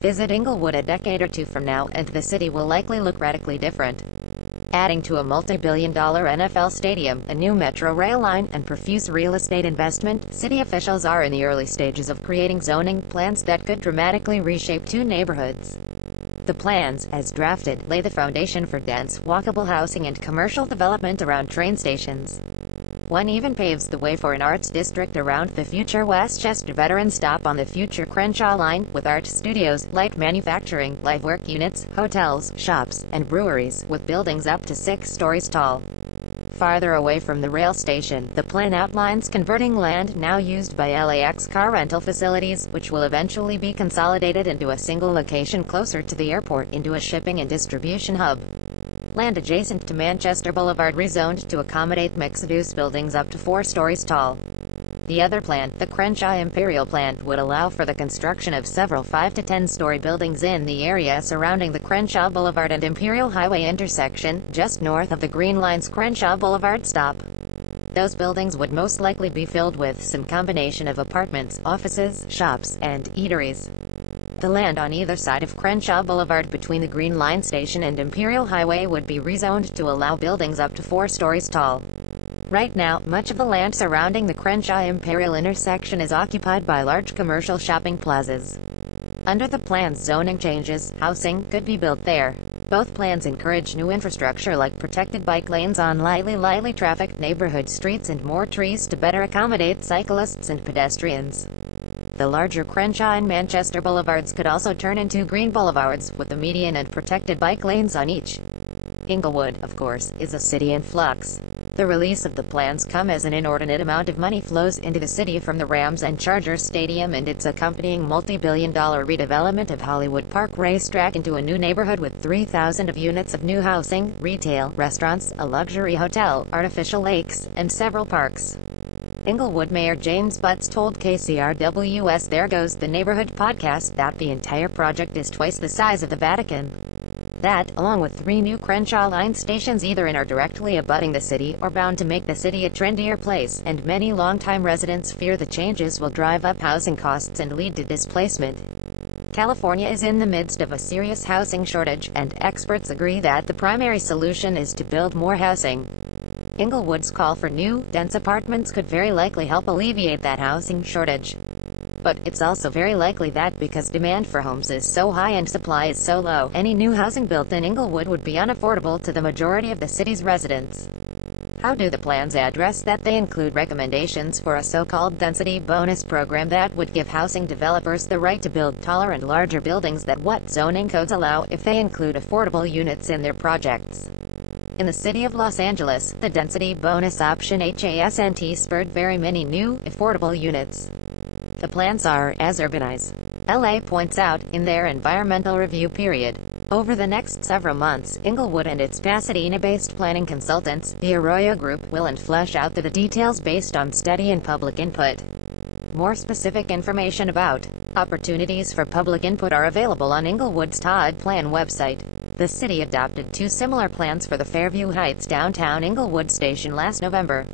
Visit Inglewood a decade or two from now, and the city will likely look radically different. Adding to a multi-billion-dollar NFL stadium, a new metro rail line, and profuse real estate investment, city officials are in the early stages of creating zoning plans that could dramatically reshape two neighborhoods. The plans, as drafted, lay the foundation for dense, walkable housing and commercial development around train stations. One even paves the way for an arts district around the future Westchester Veterans Stop on the future Crenshaw line, with art studios, light manufacturing, live work units, hotels, shops, and breweries, with buildings up to 6 stories tall. Farther away from the rail station, the plan outlines converting land now used by LAX car rental facilities, which will eventually be consolidated into a single location closer to the airport, into a shipping and distribution hub. Land adjacent to Manchester Boulevard rezoned to accommodate mixed-use buildings up to 4 stories tall. The other plan, the Crenshaw Imperial Plan, would allow for the construction of several 5 to 10-story buildings in the area surrounding the Crenshaw Boulevard and Imperial Highway intersection, just north of the Green Line's Crenshaw Boulevard stop. Those buildings would most likely be filled with some combination of apartments, offices, shops, and eateries. The land on either side of Crenshaw Boulevard between the Green Line station and Imperial Highway would be rezoned to allow buildings up to 4 stories tall. Right now, much of the land surrounding the Crenshaw Imperial intersection is occupied by large commercial shopping plazas. Under the plan's zoning changes, housing could be built there. Both plans encourage new infrastructure like protected bike lanes on lightly trafficked neighborhood streets and more trees to better accommodate cyclists and pedestrians. The larger Crenshaw and Manchester Boulevards could also turn into green boulevards, with the median and protected bike lanes on each. Inglewood, of course, is a city in flux. The release of the plans come as an inordinate amount of money flows into the city from the Rams and Chargers Stadium and its accompanying multi-billion-dollar redevelopment of Hollywood Park Racetrack into a new neighborhood with 3,000 units of new housing, retail, restaurants, a luxury hotel, artificial lakes, and several parks. Inglewood Mayor James Butts told KCRW's There Goes the Neighborhood podcast that the entire project is twice the size of the Vatican. That, along with 3 new Crenshaw Line stations either in or directly abutting the city, are bound to make the city a trendier place, and many longtime residents fear the changes will drive up housing costs and lead to displacement. California is in the midst of a serious housing shortage, and experts agree that the primary solution is to build more housing. Inglewood's call for new, dense apartments could very likely help alleviate that housing shortage. But it's also very likely that because demand for homes is so high and supply is so low, any new housing built in Inglewood would be unaffordable to the majority of the city's residents. How do the plans address that? They include recommendations for a so-called density bonus program that would give housing developers the right to build taller and larger buildings than what zoning codes allow, if they include affordable units in their projects. In the city of Los Angeles, the density bonus option HASNT spurred very many new, affordable units. The plans are, as urbanize. LA points out, in their environmental review period. Over the next several months, Inglewood and its Pasadena-based planning consultants, the Arroyo Group, will flesh out the details based on study and public input. More specific information about opportunities for public input are available on Inglewood's Todd Plan website. The city adopted 2 similar plans for the Fairview Heights downtown Inglewood station last November.